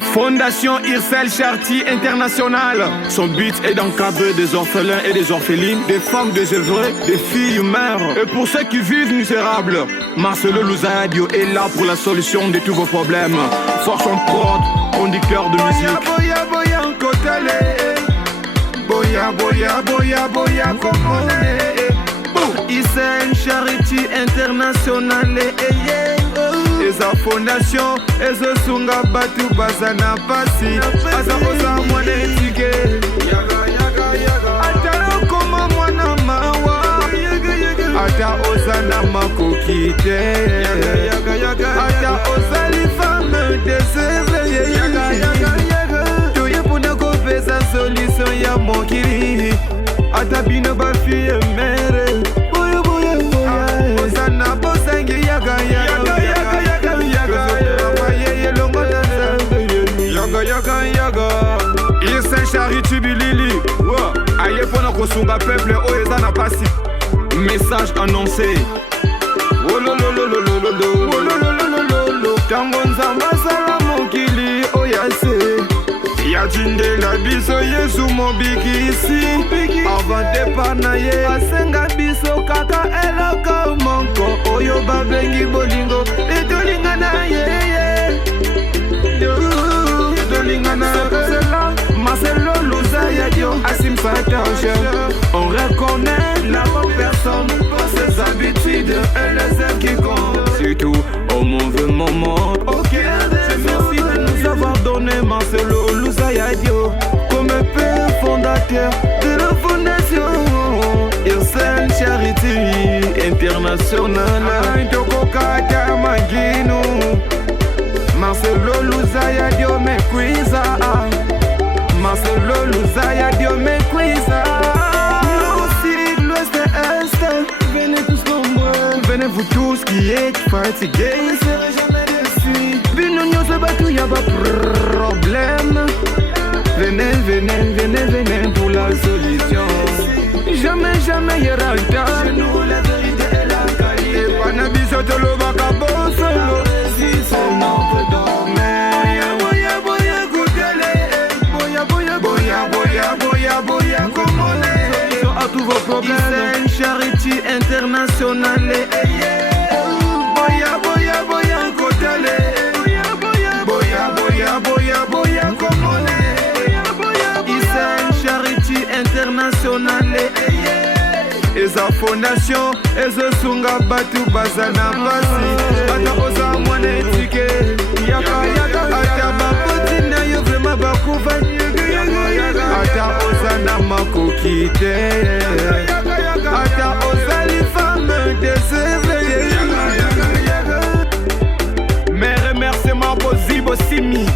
Fondation Irsel Charity International. Son but est d'encadrer des orphelins et des orphelines, des femmes désœuvrées, des filles mères. Et pour ceux qui vivent misérables, Marcelo Luzayadio est là pour la solution de tous vos problèmes. Force en prod, conducteur de musique. Boya boya nkotele, boya boya boya boya komone. Irsel Charity International. Eza fondation, eza sunga batu bazana pasi. Asa oza mwana etige, ata koma mwana mawa, ata oza na makokite, ata oza li femme désœuvrée. Toye puna kopesa solution ya mokili, ata bino ba fille mere. Boya boya boya, oza na bosangi yaga yaga. Irsel Charity bilili aye pona kosunga peuple oyo eza na pasi. Message annoncé. Tango nzambe asala mokili oyo ase yatindela biso Yesu mobikisi. Avant départ na ye asenga biso kaka eloko moko oyo babengi bolingo etolingana yeye. Marcelo Luzayadio assume sa tâche. On reconnaît la bonne personne pour ses habitudes et les ailes qui comptent. Surtout au mauvais moment. Ok, je merci de nous avoir donné Marcelo Luzayadio comme père fondateur de la fondation Irsel Charity International. Marcelo Luzayadio me cuisa. Marcelo Luzayadio me cuisa. Nord, sud, l'ouest et est. Venez tous nombreux. Venez vous tous qui êtes fatigués. Je ne serai jamais déçu. Venez se battre, y'a pas de problème. Venez, venez, venez, venez pour la solution. Jamais, jamais y'aura le temps. Chez nous la vérité est la qualité. Et pas n'abiso te le bacabo solo. C'est notre domaine. Boya komone. À tous vos problèmes. Irsel Charity International. Boya boya boya nkotele. Boya boya komone. Irsel Charity International. Eza fondation, eza sunga batu bazana pasi. Ata oza mwana etike, yaka yaka. Ata bapoti na yo vrema bakuva. Ata oza na makokite, ata oza li femme désœuvrée. Mes remerciements pour Zibo Simi,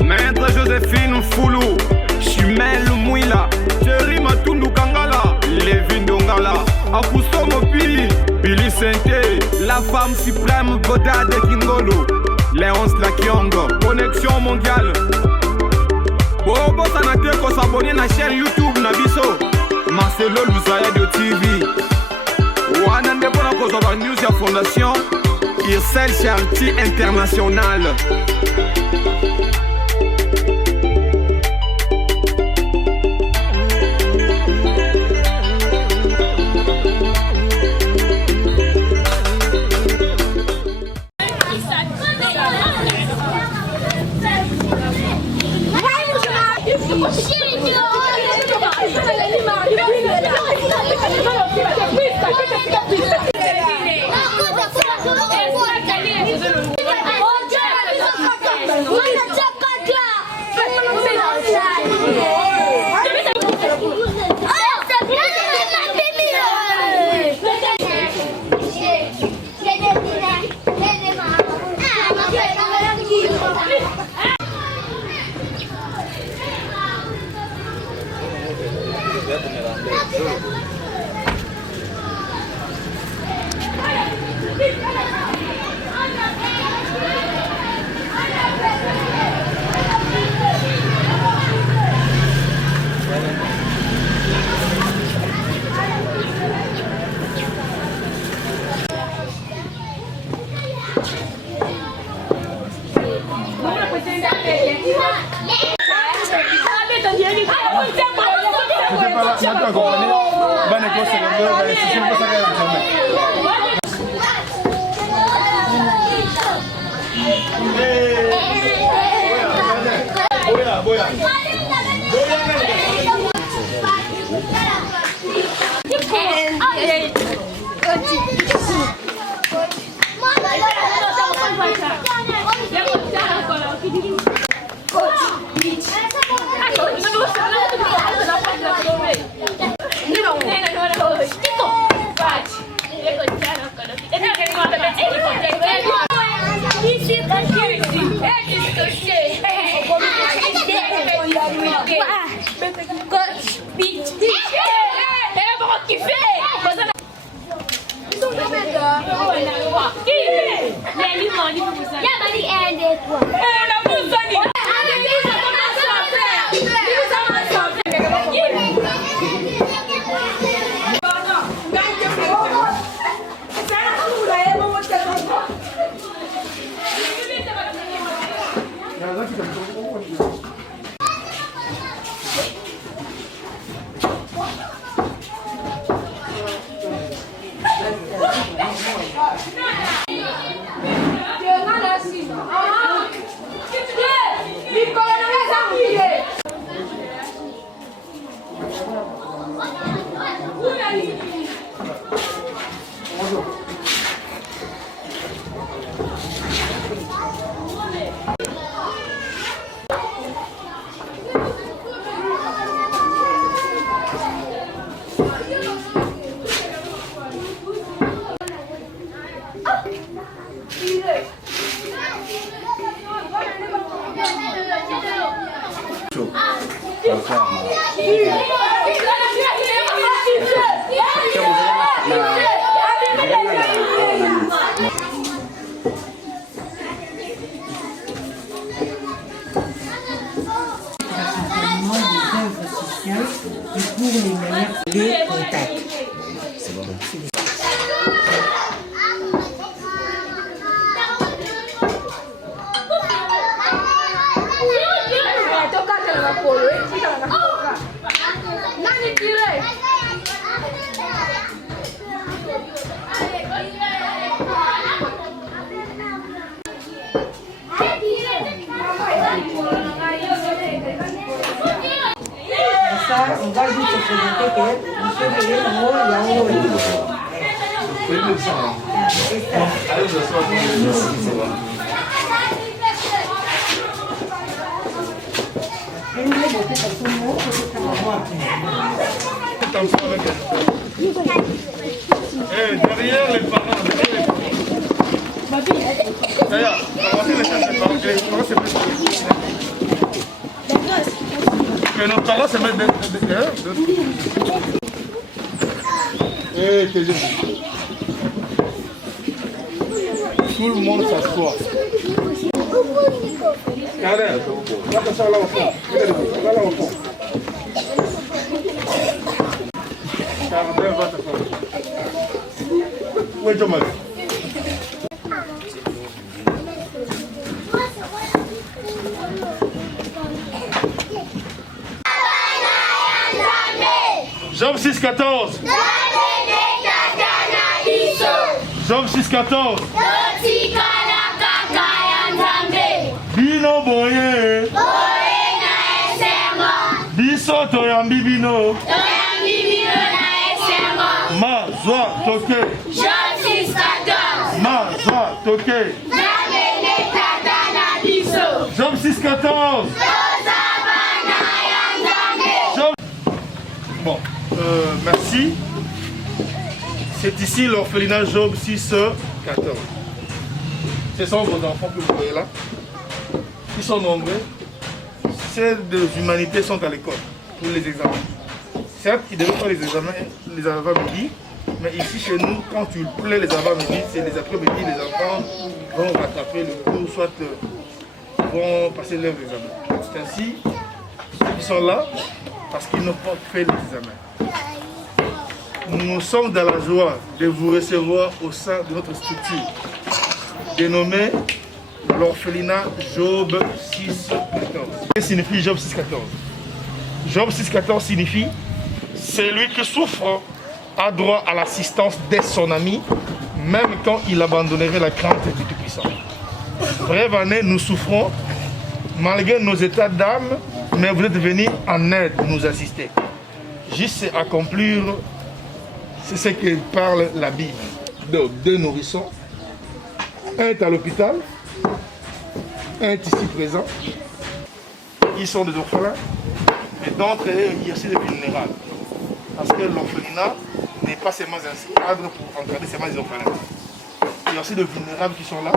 Maître Joséphine Foulou, Chimel Mouila, Thierry Matundu Kangala, Lévin Dongala, Akuso Mopi, Billy Sente, la femme suprême Goda de Kingolo, Léonce Lakyongo, Connexion mondiale. Bobo sanate ko s'abonner na chaîne YouTube na biso Marcelo Luzayadio TV. Wana ndeko na kozwa news ya fondation Irsel Charity International. On va juste se présenter que M. Miguel Mo Yaouro. Derrière les parents, d'ailleurs, les parents c'est plus que nos parents se mettent derrière. Tout le monde s'assoit. Regardez, là comme ça, là au fond. Là au fond. Regardez, va t'asseoir. Où est Thomas? Job 6-14. Job 6-14. Bino boye. Biso toyambi bino. Ma zwa toke. Job 6-14. Ma zwa toke. Job 6-14. Bon, merci. C'est ici l'orphelinat Job 6-14. Ce sont vos enfants que vous voyez là. Ils sont nombreux. Ces deux humanités sont à l'école pour les examens. Certes, ils devaient faire les examens midi, mais ici chez nous, quand tu plais les avant-midi, c'est les après-midi, les enfants vont rattraper le cours, soit vont passer leurs examens. C'est ainsi, ceux qui sont là, parce qu'ils n'ont pas fait l'examen. Nous sommes dans la joie de vous recevoir au sein de notre structure dénommée l'orphelinat Job 6.14. Qu'est-ce que signifie Job 6.14? Job 6.14 signifie celui qui souffre a droit à l'assistance de son ami, même quand il abandonnerait la crainte du Tout-Puissant. Bref année, nous souffrons malgré nos états d'âme, mais vous êtes venus en aide, nous assister. Juste accomplir, c'est ce que parle la Bible. Donc, 2 nourrissons, un est à l'hôpital, un est ici présent. Ils sont des orphelins, et d'autres, il y a aussi des vulnérables. Parce que l'orphelinat n'est pas seulement un cadre pour encadrer seulement les orphelins. Il y a aussi des vulnérables qui sont là.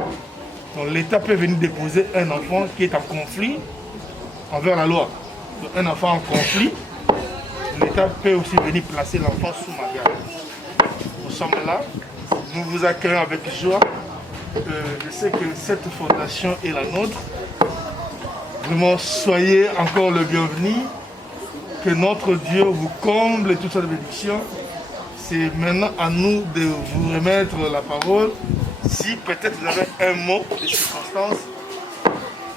Donc l'État peut venir déposer un enfant qui est en conflit envers la loi. Donc, un enfant en conflit, l'État peut aussi venir placer l'enfant sous ma garde. Nous sommes là, nous vous accueillons avec joie. Je sais que cette fondation est la nôtre. Vraiment, soyez encore le bienvenu. Que notre Dieu vous comble toute sa bénédiction. C'est maintenant à nous de vous remettre la parole. Si peut-être vous avez un mot de circonstance,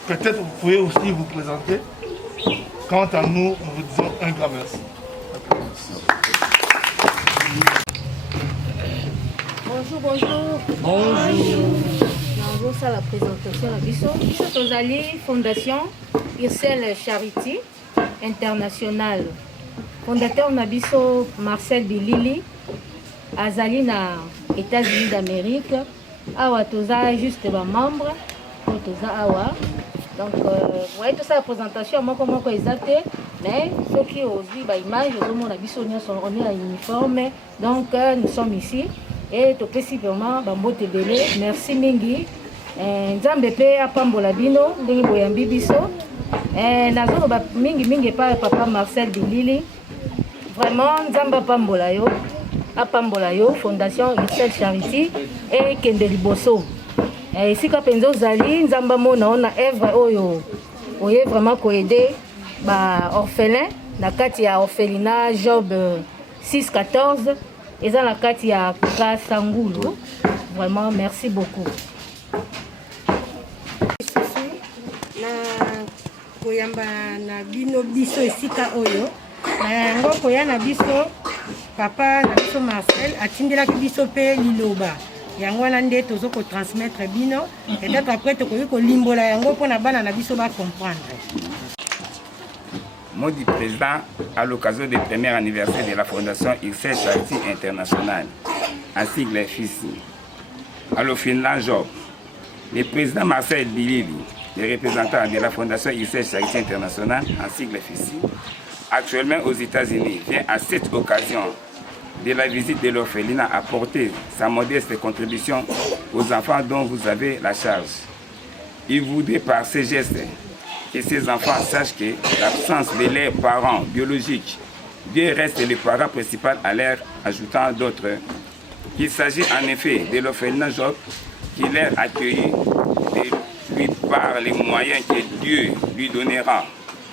peut-être vous pouvez aussi vous présenter. Quant à nous, nous vous disons un grand merci. Bonjour, bonjour. Bonjour. Bonjour, c'est la présentation de Bisso. Tozali Fondation Ircel Charity International. Fondateur Nabiso Marcel Bilili, Azali na États-Unis d'Amérique. Awa toza juste les membres, toza awa. Donc, vous voyez tout ça, la présentation, moi comment exacté, mais ceux qui osent bah image, on est en uniforme, donc nous sommes ici et tout petit vraiment bambo tebele. Merci mingi. Nzambe pe apambola bino, ndenge boyambi biso. Nazo ba mingi pa papa Marcel Bilili. Vraiment nzamba apambola yo, Fondation Ircel Charity et Kende Liboso. Esika penzo zali nzamba mona ona œuvre oyo oye vraiment ko aider ba orphelin na kati ya orphelinat Job 6.14 eza na kati ya Kasangulu. Vraiment merci beaucoup. Na koyamba na bino biso esika oyo na yango koya na biso papa na biso Marcel atindelaki biso pe liloba yango wana nde tozo ko transmettre bino et peut-être après tokoki kolimbola yango mpona bana na biso ba comprendre. Mot du président à l'occasion du premier anniversaire de la Fondation Ircel Charity International, en sigle FICI. À l'orphelinat Job, le président Marcel Bilili, le représentant de la Fondation Ircel Charity International, en sigle FICI, actuellement aux États-Unis, vient à cette occasion de la visite de l'orphelinat apporter sa modeste contribution aux enfants dont vous avez la charge. Il voudrait par ces gestes que ces enfants sachent que l'absence de leurs parents biologiques, Dieu reste le parent principal à leur ajoutant d'autres. Il s'agit en effet de l'orphelinat Job qui leur accueillit de lui par les moyens que Dieu lui donnera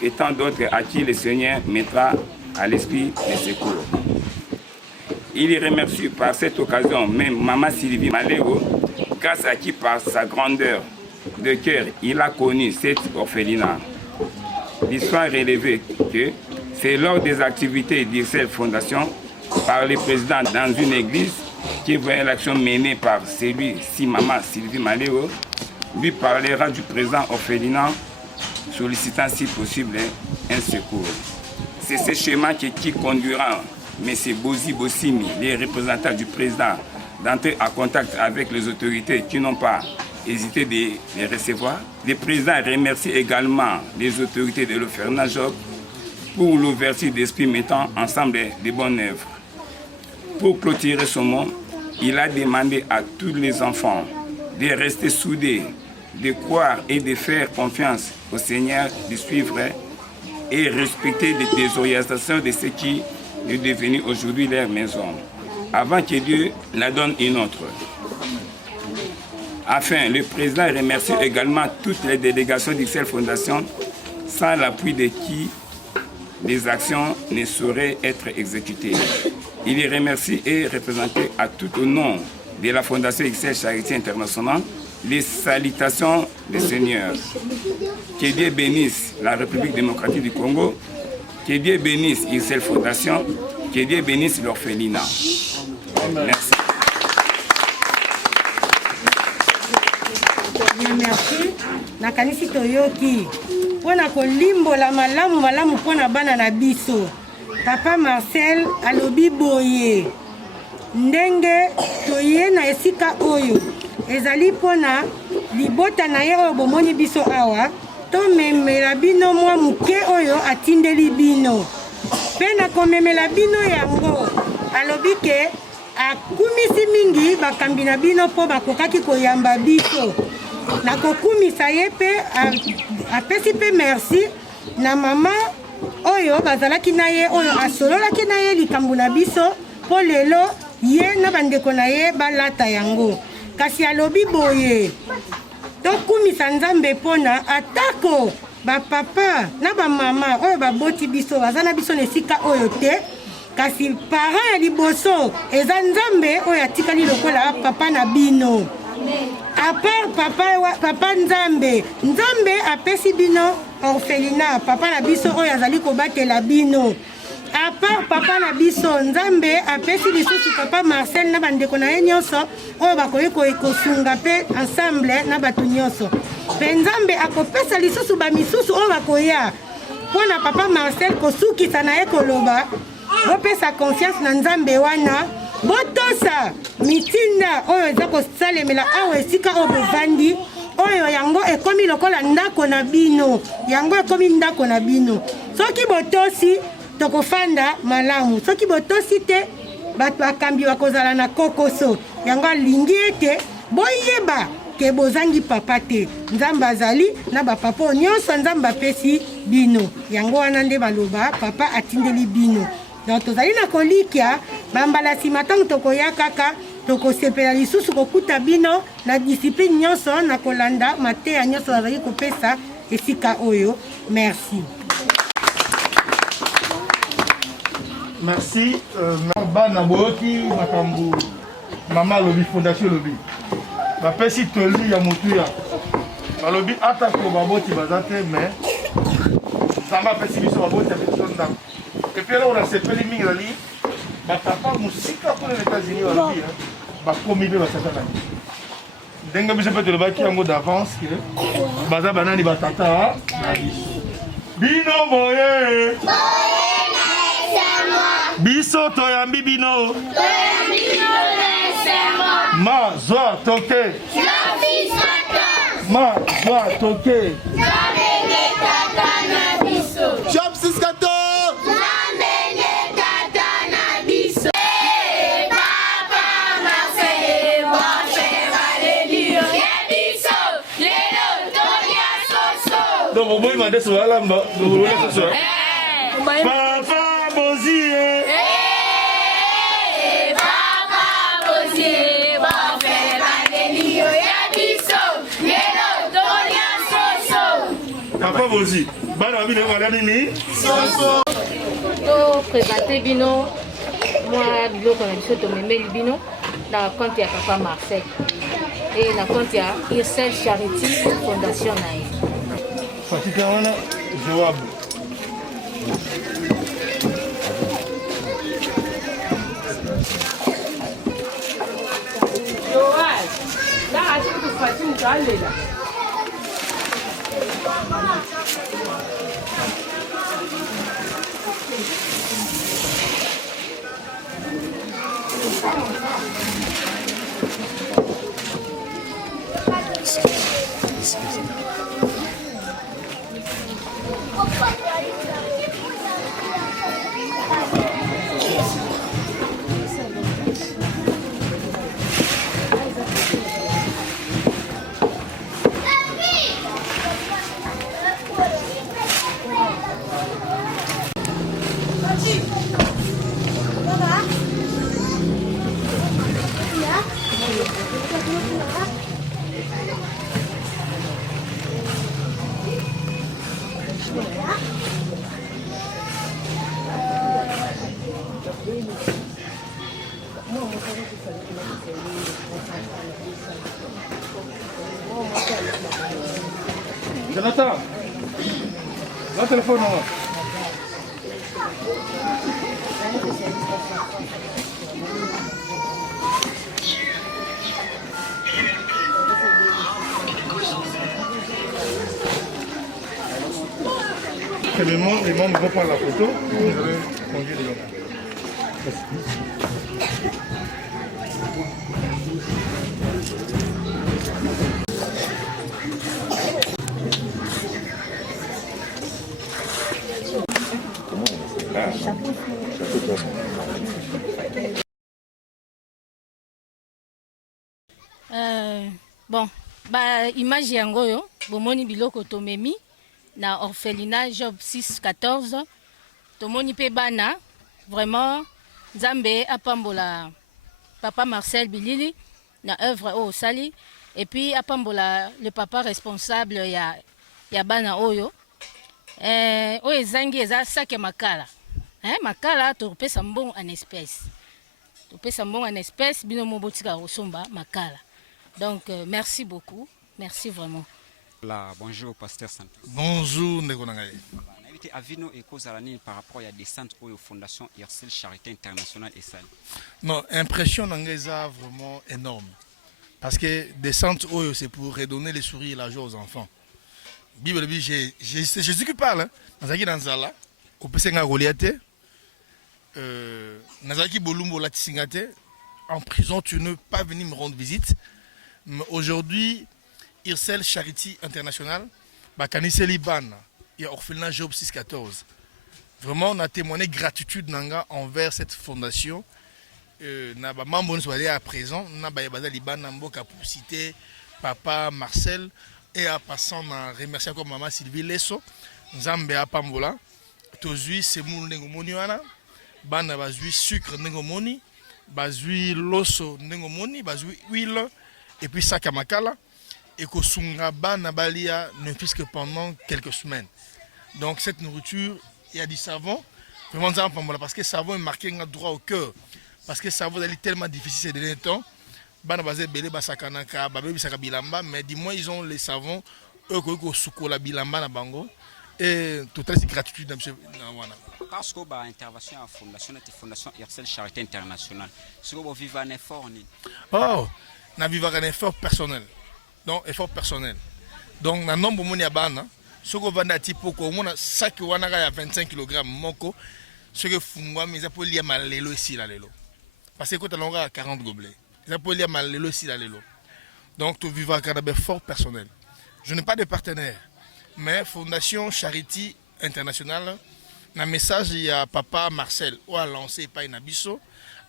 et tant d'autres à qui le Seigneur mettra à l'esprit de secours. Il remercie par cette occasion même Maman Sylvie Maléo, grâce à qui par sa grandeur de cœur il a connu cet orphelinat. L'histoire relève que c'est lors des activités de cette fondation par le président dans une église qui voyait l'action menée par celui-ci, Maman Sylvie Maléo, lui parlera du présent orphelinat, sollicitant si possible un secours. C'est ce chemin qui conduira M. Bozi Bossimi, les représentants du président, d'entrer en contact avec les autorités qui n'ont pas hésité de les recevoir. Le président remercie également les autorités de l'orphelinat Job pour l'ouverture d'esprit mettant ensemble de bonnes œuvres. Pour clôturer son mot, il a demandé à tous les enfants de rester soudés, de croire et de faire confiance au Seigneur, de suivre et respecter les orientations de ce qui est devenu aujourd'hui leur maison, avant que Dieu la donne une autre. Enfin, le président remercie également toutes les délégations d'Ircel Fondation, sans l'appui de qui les actions ne sauraient être exécutées. Il les remercie et représente à tout au nom de la Fondation Ircel Charity International les salutations des seigneurs. Que Dieu bénisse la République démocratique du Congo, que Dieu bénisse IRCEL Fondation, que Dieu bénisse l'orphelinat. Merci. Merci. Nakanisi toyoki. Pona kolimbola malamu pona bana na biso. Papa Marcel alobi boye. Ndenge toye na esika oyo. Ezali pona libota na ye oyo bomoni biso awa. To memela bino mwa muke oyo atindeli bino. Pena komemela bino yango. Alobi ke akumisi mingi bakambi na bino po bakokaki koyamba biso. Nakokumisa ye pe apesi pe merci na mama oyo bazalaki na ye oyo asololaki na ye likambo na biso po lelo ye na bandeko na ye balata yango. Kasi alobi boye tokumisa Nzambe pona atako bapapa na bamama oyo baboti biso baza na biso na esika oyo te. Kasi parent ya liboso eza Nzambe oyo atikali lokola papa na bino. A part papa Nzambe apesi bino orphelinat papa na biso oyo azali kobatela bino. A part papa na biso Nzambe apesi lisusu papa Marcel na bandeko na ye nyonso oyo bakoki kosunga pe ensemble na bato nyonso. Pe Nzambe akopesa lisusu bamisusu oyo bakoya mpona papa Marcel kosukisa na ye koloba bopesa confiance na Nzambe wana botosa mitinda oyo eza kosalemela awa esika oyo bovandi oyo yango ekomi lokola ndako na bino yango ekomi ndako na bino. Soki botosi tokofanda malamu, soki botosi te bato bakambi bakozala na kokoso. Yango alingi ete boyeba ke bozangi papa te. Nzambe azali na bapapa nyonso Nzambe apesi bino. Yango wana nde baloba papa atindeli bino. Donc tozali na kolikia bambala nsima ntango tokoya kaka tokosepela lisusu kokuta bino na discipline nyonso na kolanda mateya nyonso azali kopesa esika oyo. Merci. Merci. Bana boyoki makambo mama lobi fondation lobi. Bapesi toli ya mutuya. Balobi atako baboti bazate mais Nzambe apesi biso baboti ya biso ndako. Et puis là on a sepeli mingi lali batapa musika pour les États-Unis walobi bakomi pe basaka na ndenge biso pe tolobaki yango d'avance que baza banani batata na biso bino boye biso toyambi bino ma zwa toke ma zwa toke Job 614 donc vous pouvez demander sur la lampe vous voulez ce soir papa Bozi Papa Bozi va faire la délire et biso lelo tonia soso papa Bozi bana bino maladi ni to présenter bino moi biloko na biso tomemeli bino na compte ya papa Marcel et na compte ya IRCEL Charity Fondation na ye Fatika wana Joab Joab la asiku Fatima kalela. Jonathan, le téléphone. Les membres vont prendre la photo. Vous allez conduire les gens. Bon, bah image yango yo, bomoni biloko tomemi na orphelinat Job 614. Tomoni pe bana, vraiment Nzambe apambola papa Marcel Bilili na œuvre au sali et puis apambola le papa responsable ya bana oyo. Oyo ezangi eza sake makala. Makala topesa mbongo en espèce. Topesa mbongo en espèce bino mobotika osomba makala. Donc merci beaucoup, merci vraiment. Bonjour pasteur Santos. Bonjour Negonangaye. Avino et Kozalani par rapport à des centres aux Fondation IRCL Charité Internationale et Sali. Non, impression d'Angeza vraiment énorme. Parce que des centres c'est pour redonner les sourires et la joie aux enfants. Bible, c'est Jésus qui parle. Nazaki Nanzala, au Pesenga Goliath, Nazaki Bolumbo Latisingate, en prison, tu ne peux pas venir me rendre visite. Mais aujourd'hui, IRCL Charity International, Bakanise Liban, et orphelinat Job 614. Vraiment, on a témoigné gratitude nanga envers cette fondation. Na ba mambo nous à présent, na ba yabada Liban namboka pour citer papa Marcel et à passant na remercier encore maman Sylvie Lesso, Nzambe apambola, tozui semou ndengomoni wana, bana bazui sucre ndengomoni, bazui loso ndengomoni, bazui huile et puis sac à makala. Et que Sunga bana balia ne fût que pendant quelques semaines. Donc cette nourriture, il y a du savon, vraiment parce que le savon est marqué un droit au cœur. Parce que le savon est tellement difficile ces derniers temps. Bana bazé belé basakanaka, babé bisaka bilamba, mais dis-moi ils ont les savons, eux ko suko la bilamba na bango. Et tout ça c'est gratitude dans Parce que bah intervention à fondation IRCL Charité Internationale. Ce que vous vivez un effort ni. Oh, na vivre un effort personnel. Donc effort personnel. Donc na nombre moni abana, ce que vanda tipo ko mona sac wana ya 25 kg moko, ce que fungwa mais ça peut lier malelo ici là lelo. Parce que quand on a 40 gobelets, ça peut lier malelo ici là lelo. Donc tu vivre un effort personnel. Je n'ai pas de partenaire, mais Fondation Charity Internationale, un message il y a papa Marcel ou a lancé par Inabiso,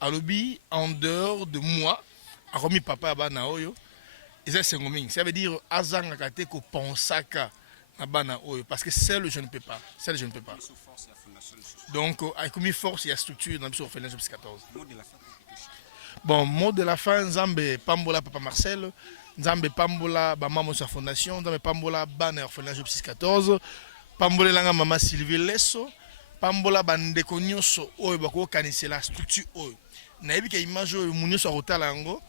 à lobby en dehors de moi, a remis papa abana oyo. Ça veut dire azanga kate ko pensaka na bana oyo parce que seul je ne peux pas. Seul je ne peux pas. Donc avec mi force il y a structure dans le orphelinat Job 14. Bon, mot de la fin Nzambe pambola papa Marcel, Nzambe pambola ba maman sa fondation, Nzambe pambola bana orphelinat Job 14, pambola langa maman Sylvie Lesso, pambola bandeko nyonso oyo bako kanisa la structure oyo. Na yebi ka image oyo munyo so rotala yango.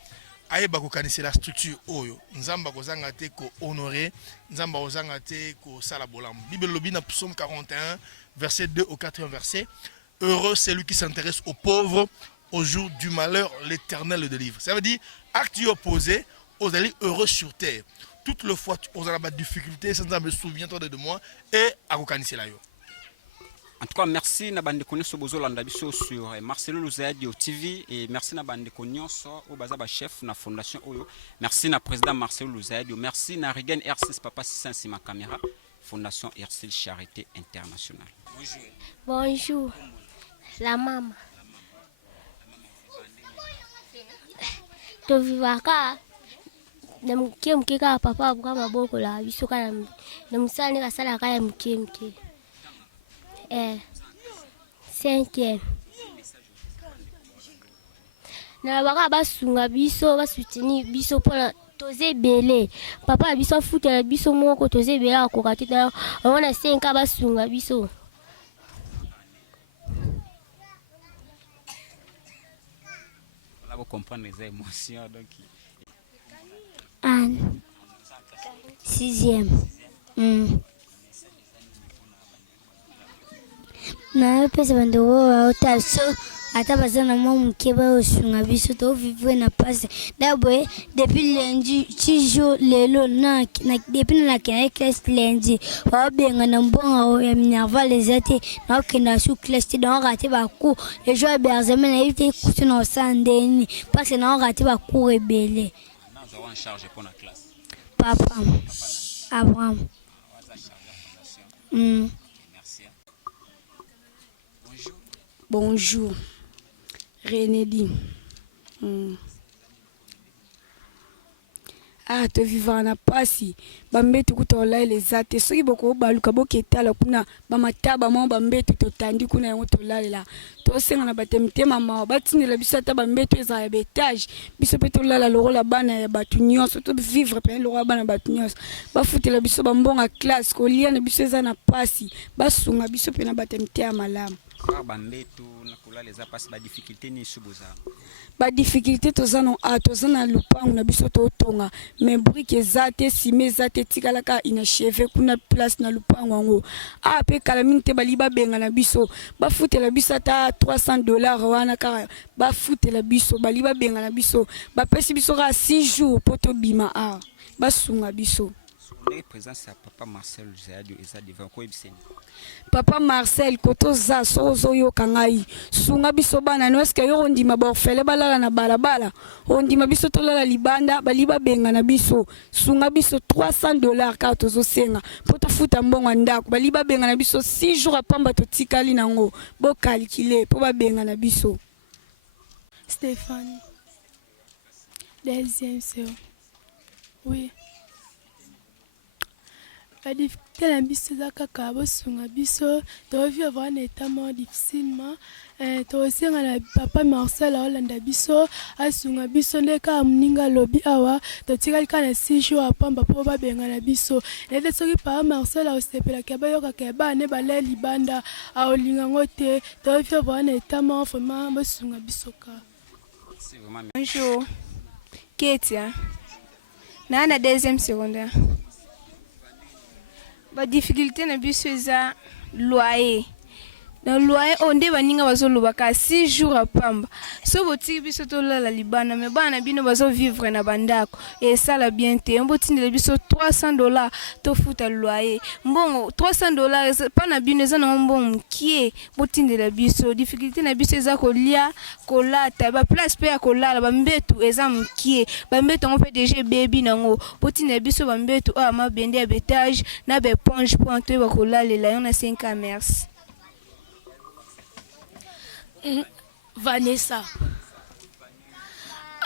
Aye bako kanise la structure oyo nzamba kozanga te ko honorer nzamba kozanga te ko sala bolam. Bible lobi na psaume 41 verset 2 au 4e verset, heureux c'est lui qui s'intéresse aux pauvres, au jour du malheur l'Éternel le délivre. Ça veut dire acte opposé aux alliés heureux sur terre. Toute le fois aux la difficulté sans me souviens-toi de moi et à kanise la yo. En tout cas, merci na bande konyoso bozolanda biso sur Marcelo Luzayadio TV et merci na bande konyoso au bazaba chef na fondation Oyo. Merci na président Marcelo Luzayadio, merci na Regen R6 papa 606 ma caméra fondation IRCL Charité Internationale. Bonjour. Bonjour. La maman. To vivaka na mkeka papa abuka maboko la biso kana na musani ka sala kaya mke. 5e. Na baka basunga biso basutini biso pona toze belé. Papa biso futa biso moko toze belé akoka tita. On a 5 basunga biso. Là vous comprenez les émotions donc. Anne. 6e. Na pesa bando wa utaso ata bazana mwa mkeba osunga biso to vivre na passe d'abord depuis lundi 6 jours lelo na depuis na classe lundi wa benga na mbonga ya minerva les ate na kena sous classe dans raté ba coup les jours berzeme na été coutu na sandeni parce que na raté ba coup rebelle na zo en charge pour la classe papa Abraham. Merci. Bonjour. Renédi. Ah, te vivant na pasi. Bambetu kutola les ate. Soki boko baluka boketala kuna bamataba mo bambetu totandi kuna yango tolala. To senga na batemite mama batini la bisata bambetu eza ya betage. Biso pe tolala lokola bana ya batu nyonso to vivre pe lokola bana batu nyonso. Bafutela biso bambonga classe kolia na biso eza na pasi. Basunga biso pe na batemite ya malamu. Bambetu na kolala eza pasi ba difficulté ni suboza. Ba difficulté tozana tozana lupangu na biso totonga mais brique ezate ciment ezate tikalaka inacheve kuna place na lupangu ngo pe kala minute bali babenga na biso bafutela biso ata $300 wana ka bafutela biso bali babenga na biso bapesi biso ka 6 jours poto bima basunga biso. La présence à papa Marcel Zadio eza devant ko ebiseni. Papa Marcel koto za sozo yo kangai sunga biso bana no eske yo ndima ba ofele balala na balabala ondima biso tolala libanda baliba benga na biso sunga biso $300 ka tozo senga poto futa mbongo ndako baliba benga na biso 6 jours apamba to tikali nango bo calculer po ba benga na biso. Stéphane. Deuxième sœur. Oui. La difficulté la biso za kaka bosunga biso to vivre un état mort difficilement to senga na papa Marcel Olanda biso asunga biso ndeka mninga lobi awa to tikali kana 6 jours apamba po ba benga na biso nete soki papa Marcel osepela ke ba yoka ke ba ne bale libanda a olinga ngote to vivre un état mort vraiment bosunga biso ka. Bonjour. Ketia. Na deuxième secondaire. Ba difficulté na biso eza loyer. Na loyer onde baninga bazoloba ka 6 jours apamba. So botiki biso tolala libana me bana bino bazo vivre na bandako. Et ça la bien te. Mbotindela biso $300 to futa loyer. Mbongo $300 pa na bino eza na mbongo mkie botindela biso. Difficulté na biso eza kolia kolata ba place pe ya kolala bambetu eza mkie. Bambetu ngo pe DG baby nango. Botindela biso bambetu mabende ya betage na be ponge pour entrer ba kolalela yona 5 merci. Vanessa.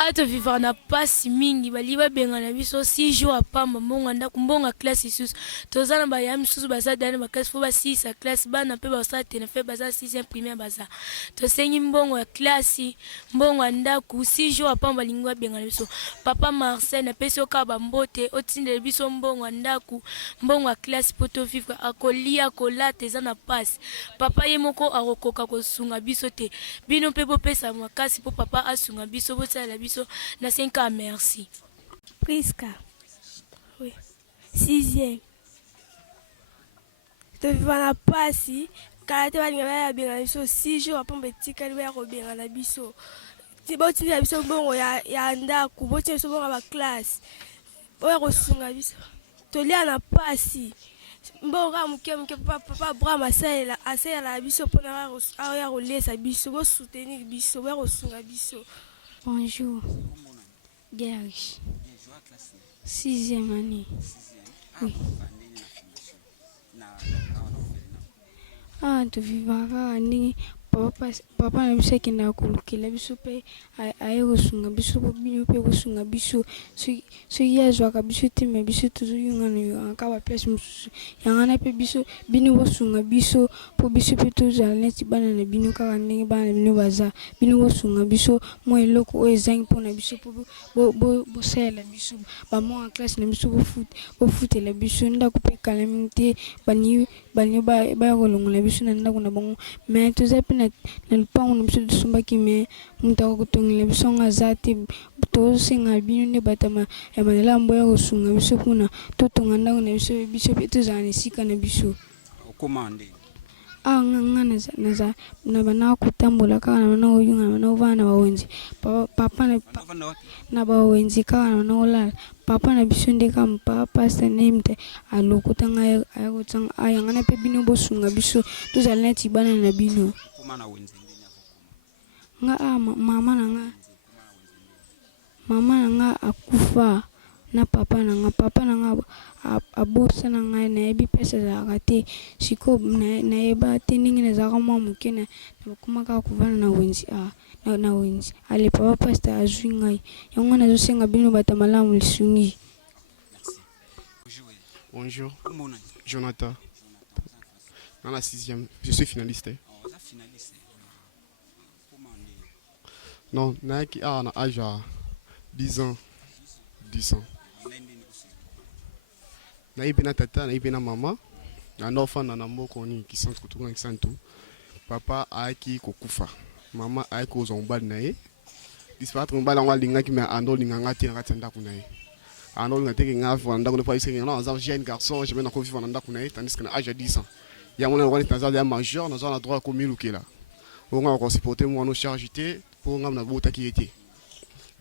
Ato vivre na pasi mingi baliba benga na biso 6 jours apamba mbonga ndako mbonga classe isusu tozana ba ya misusu baza dana ba classe fo ba 6 classe bana pe ba sa tene fe baza 6e primaire baza to sengi mbongo ya classe mbonga ndako 6 jours apamba lingwa benga na biso papa Marcel na peso ka ba mbote otindele biso mbongo ndako mbongo classe poto vivre akolia kolate eza na pasi papa ye moko akokoka kosunga biso te bino pe pesa makasi po papa asunga biso botala na 5 ans, merci. Priska. Oui. 6e. Tu vas na pasi. Quand tu vas à bien 6 jours après petit calvaire au bien à biso. Tu vas tu vas biso bon ya ndaku, bote so bon à classe. Oya kosunga biso. To lia na pasi. Mbonga mke papa Abraham asaya la biso pona ya rolesa biso bo soutenir biso ba kosunga biso. Bonjour. Gersh. 6e année. Oui. Tu vivras ni papa na biso kena kolukela biso pe aye kosunga biso po bino pe kosunga biso so yazwaka biso te me biso tozoyunga na ka ba place mosusu yangana pe biso bino kosunga biso po biso pe tozala neti bana na bino kaka ndenge bana na bino baza bino kosunga biso mwa eloko oyo ezangi mpona biso po bosalela biso bamwa en classe na biso bofutela biso ndako pe kala mingi te bani baya kolongola biso na ndako na bango me toza pe na lupango na biso tosombaki me moto akokotongela biso ngo aza te tosenga bino nde bato ya malalambo ya kosunga biso mpona totonga ndako na biso biso mpe tozala na esika na biso okomande nga na bana kotambola kaka na bana koyunga na bana kovanda na bawenzi papa na bawenzi kaka na bana kolala papa na biso nde kaka mpaka pasta nemte alokota ngai ayakotanga ayangana mpe bino bosunga biso tozala neti bana na bino nga mama na nga akufa na papa na nga abosa na ngai nayebi mpesa ezalaka te sikoyo nayeba te ndenge nazalaka mwa moke na bakoma kaka kovanda na wenzi ale papa pasta azwi ngai yango nazosenga bino bato malamu lisungi. Bonjour, Jonathan. Dans la 6e, je suis finaliste. Non, Nike a un âge à 10 ans. 10 ans. Naibena tata, naibena mama. Un enfant dans un koni qui sont tout qui sont tout. Papa a qui kokufa. Maman a qui aux ombal nae. Disparaître on bala linga qui me ando linga ngati ngatenda kunae. Ando ngati nga vanda ko pas ici non, jeune garçon, je vais na vivre dans kunae tandis que na âge à 10 ans. Il y a mon on est dans un majeur, nous avons le droit comme il là. On va supporter moi nos chargés pour ngam bota qui était.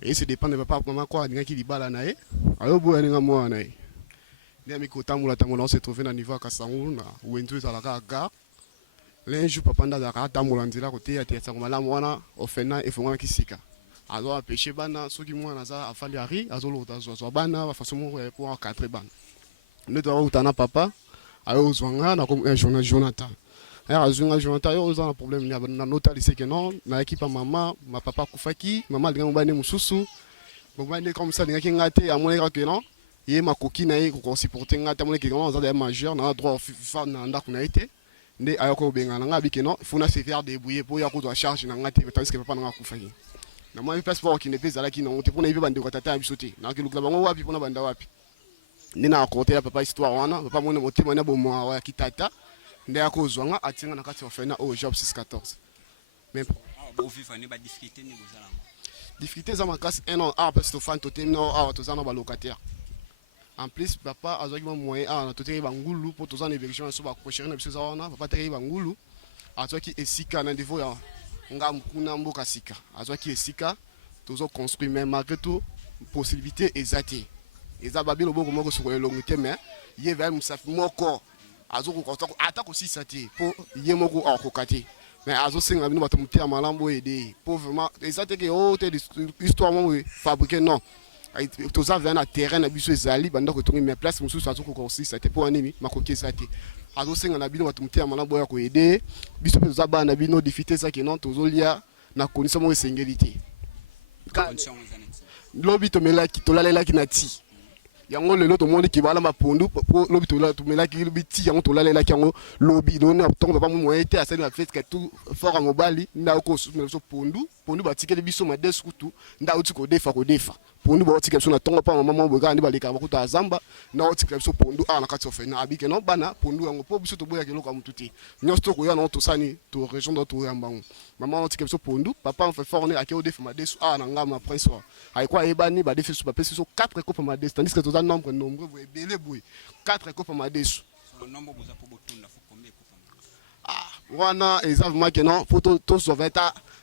Et ça dépend de papa maman quoi linga qui di bala nae. Ayo bo linga moi nae. Ni mi kotamula tamula on se trouver na niveau Kasangu na wentu za la gare. L'un papa ndazaka tamula nzila côté ya tia ngala mwana ofena efonga kisika. Azo apêcher bana soki mwana za afali ari azolo zo bana ba façon pour 4 bana. Ne doit utana papa ayo zwanga na comme Jonathan. Azunga Jonathan yo za problème na nota lycée que non na équipe maman ma papa kufaki maman linga mbane mususu. Mbane comme ça linga ngate amoneka que non. Yé ma coquine aïe qu'on supporte nga tamone ki on a majeur na droit fa na ndako na été nde ayoko benga nga bike non il faut na se faire débrouiller pour ya ko doit charge na ngate parce que papa na kufayi na moi passeport qui ne pèse la qui non te pona ibe bande ko tata bisote na ki lukla bango wapi pona banda wapi ni na côté ya papa histoire wana papa mona motema na bomo wa kitata nde yako zwanga atinga na kati ofena au job 614 mais bo vivre ni ba difficulté ni bozala difficulté za makasi un an parce que fan totem no to za na ba locataire. En plus, papa a joué mon moyen à noter Bangoulou pour tous en évolution sur la prochaine épisode. Papa a Bangoulou a joué qui est sika dans des voies. On a un peu sika. A joué qui est sika. Tous ont construit mais malgré tout possibilité exacte. Et ça babi le bon comment sur le long terme. Il y a même ça mon corps. A joué attaque aussi ça pour y mon corps en kokati. Mais a joué singa nous va tomber à malambo aider. Pour vraiment exacte que oh histoire moi fabriquer non. Tous avaient un terrain na biso ezali banda ko tongi mais place mususu azo ko aussi c'était pour anemi makoki sate azo senga na bino batumte amana boya ko aider biso pe zaba na bino difficulté ça que non tozolia na condition mo esengeli lobi to melaki to lalelaki na ti yango lelo to monde ki bala mapondu lobi to la to melaki lobi ti yango to lalelaki yango lobi no na tongo papa mo été asali na fait que tout fort en mobali na ko so pondu ba tikeli biso ma deskutu nda uti ko defa pondu ba tikeli biso na tongo pa mama mo boga ndi ba leka ba kuta zamba na uti biso pondu na kati ofena abike no bana pondu yango po biso to boya ke loka mututi nyosto ko ya no to sani to région do to yambango mama uti biso pondu papa on fait fort ne akeo defa ma desu na ngama prince wa ay kwa ebani ba defa so pa pesi so 4 coupes ma desu tandis que to za nombre boy belé boy 4 coupes ma desu le nombre boza po botunda faut combien coupes wana exactement que non faut to sauver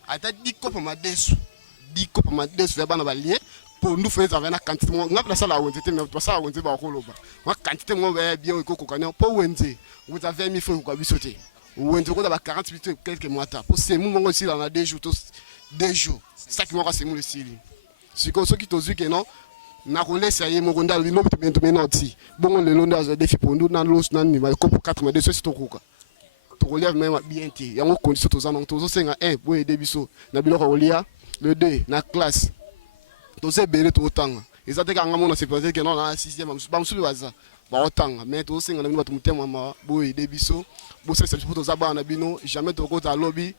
ata 10 coupes ma desu 10 coupes ma desu ya bana balien pour nous faire avec la quantité moi ngapla sala wenzete mais to sala wenze ba koloba moi quantité moi bien ko kokanya po wenze vous avez mis faut ko bisoté wenze ko da ba 40 minutes quelques mois ta pour c'est mon aussi dans 2 jours 2 jours ça qui moi c'est mon le style si ko so ki to zu que non na kolesa ye mo ndalo lobi to bento menoti bon le londa za défi pour nous na los na ni ma ko 4 mois de ce to koka to relève même bien té yango condition to za non to zo senga 1 bo aider biso na biloko olia le 2 na classe to se bele to tanga ezate ka ngamo na se penser que non na 6e ba musubi baza ba otanga mais to senga na bino bato mutema ma bo aider biso bo se se to za ba na bino jamais to ko ta lobby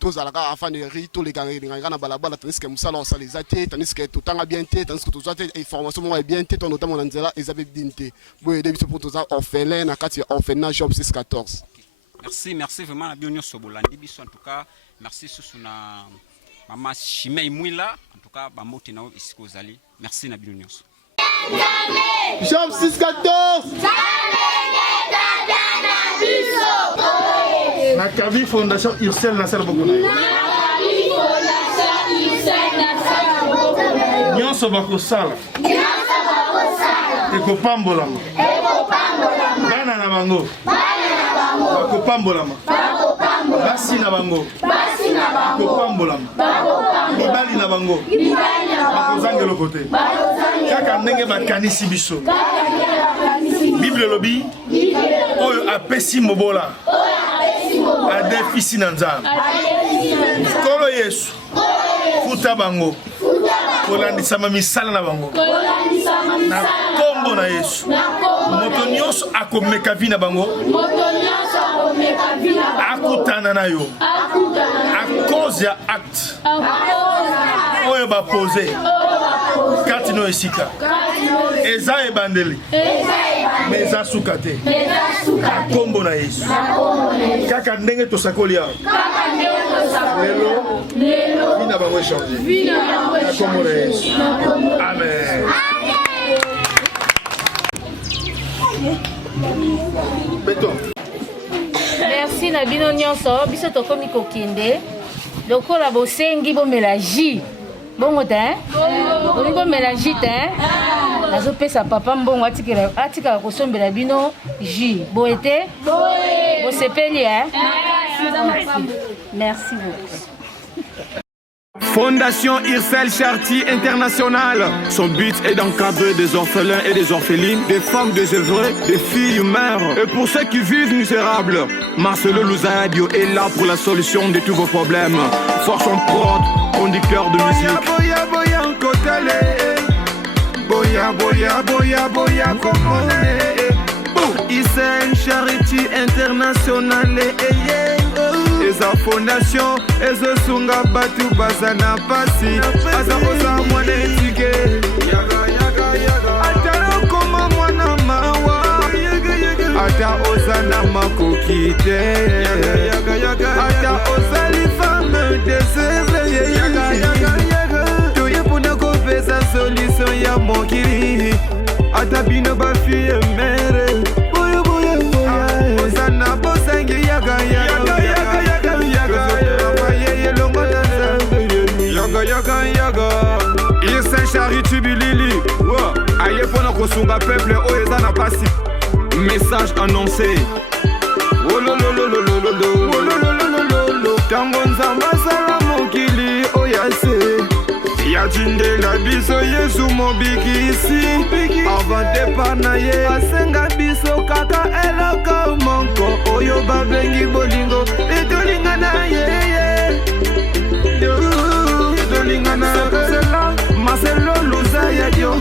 to za la ka afane ri to le ganga na balabala tandis que musala o sala ezate tandis que to tanga bien té tandis que to za te information mo bien té to notamment na nzela ezabe dinte bo aider biso pour to za orphelin na kati orphelinat job 614. Merci vraiment na bino sobolandi biso en tout cas. Merci susuna Maman Chimei Mouila en tout cas ba moti na isiko zali. Merci na bino nyonso. Job 614. Nakavi Fondation Ursel Nasser Bokuna. Nyonso bakosala. Ekopambolama. Bana na bango. Bakopambolama. Basi na bango. Bakopambolama. Mibali na bango. Bakozangelo kote. Kaka ndenge bakanisi biso. Bible lobi. Oyo apesi mobola. Adefisi na nzambe. Kolo Yesu. Futa bango. Kolandisama misala na bango. Na kombo na Yesu. Moto nyonso akomeka vi na bango. Akutana na yo. A cause ya acte. Oyo ba pose. Kati no esika. Eza ebandeli. Meza sukate. Na kombo na Yesu. Kaka ndenge tosakoli ya. Lelo. Vina bango échanger. Na kombo na Yesu. Amen. Béton. Merci na bino nyonso biso tokomi kokende lokola bosengi bomela jus bongo te bolingi bomela jus te nazopesa papa mbongo atikala kosombela bino jus boye te bosepeli merci beaucoup. Fondation Ursel Charity International. Son but est d'encadrer des orphelins et des orphelines, des femmes désœuvrées, des filles mères. Et pour ceux qui vivent misérables, Marcelo Luzadio est là pour la solution de tous vos problèmes. Force en prod, conducteur de musique. Boya boya boya boya boya boya Ursel Charity International. Eza fondation ezo sunga batu bazana pasi asa oza mwana etike ata koma mwana mawa ata oza na makoki te ata oza li femme désœuvrée toye mpona kopesa solution ya mokili ata bino bafille mere oza na bosangi yaga Ursel Charity bilili aye pona kosunga peuple oyo eza na pasi. Message annoncé tango nzambe asala mokili oyo ase yatindela biso Yesu mobikisi avant départ na ye asenga biso kaka eloko moko oyo babe